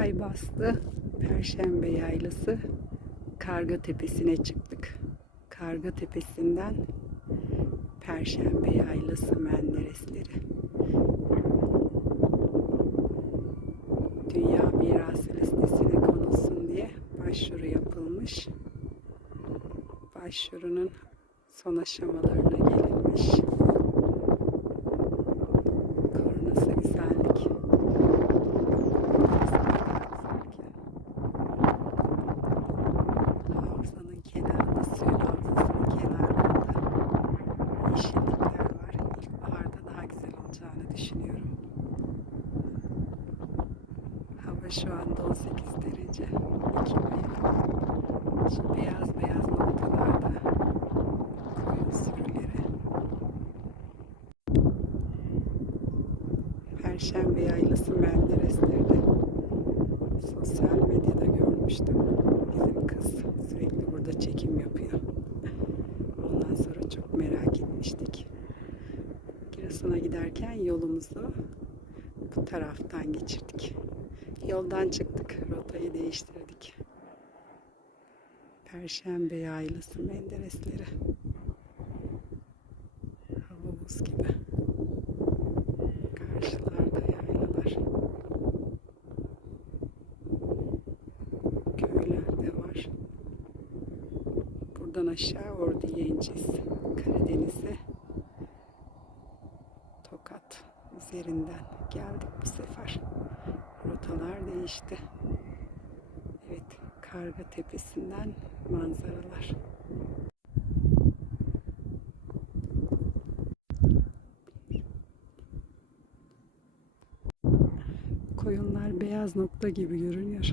Aybastı Perşembe Yaylası Karga Tepesi'ne çıktık. Karga Tepesi'nden Perşembe Yaylası Menderesleri. Dünya Mirası listesine konulsun diye başvuru yapılmış. Başvurunun son aşamalarına gelinmiş. Şu anda 18 derece. Ekim ayı. Şu beyaz beyaz noktalarda koyun sürüleri. Perşembe yaylası Menderesler'de sosyal medyada görmüştüm. Bizim kız sürekli burada çekim yapıyor. Ondan sonra çok merak etmiştik. Giresun'a giderken yolumuzu bu taraftan geçirdik. Yoldan çıktık, rotayı değiştirdik. Perşembe yaylası Menderesleri. Hava buz gibi. Karşılarda yaylalar. Köyler de var. Buradan aşağı Ordu'ya ineceğiz. Karadeniz'e. Üzerinden geldik bu sefer. Rotalar değişti. Evet, Karga Tepesi'nden manzaralar. Koyunlar beyaz nokta gibi görünüyor.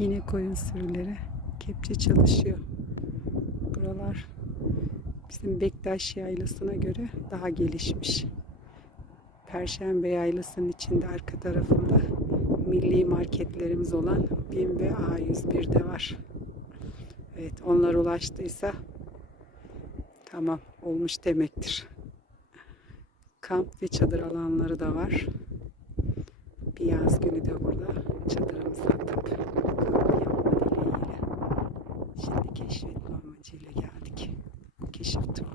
Yine koyun sürüleri kepçe çalışıyor. Buralar bizim Bektaş Yaylası'na göre daha gelişmiş. Perşembe Yaylası'nın içinde arka tarafında milli marketlerimiz olan BİM ve A101'de var. Evet onlar ulaştıysa tamam olmuş demektir. Kamp ve çadır alanları da var. Bir yaz günü de burada çadırımızı atıp kamp yapma dileğiyle. Şimdi keşfetme amacıyla geldik. Keşif turları.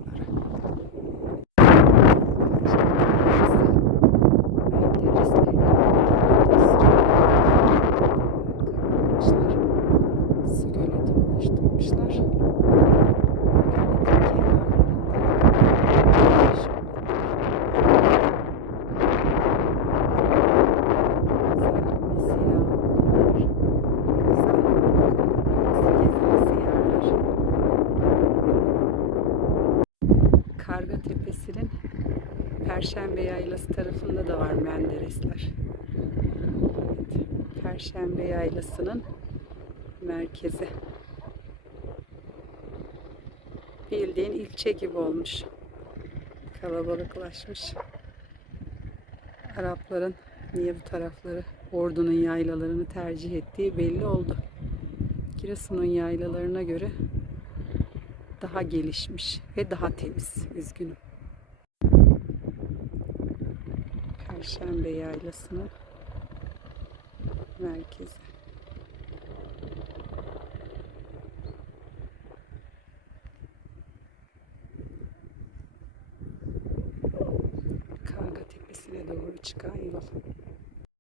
Karga Tepesi'nin Perşembe Yaylası tarafında da var Menderesler. Evet, Perşembe Yaylası'nın merkezi. Bildiğin ilçe gibi olmuş. Kalabalıklaşmış. Arapların niye bu tarafları Ordu'nun yaylalarını tercih ettiği belli oldu. Giresun'un yaylalarına göre daha gelişmiş ve daha temiz. Üzgünüm. Perşembe Yaylası'nın merkezi. Karga Tepesi'ne doğru çıkan yol.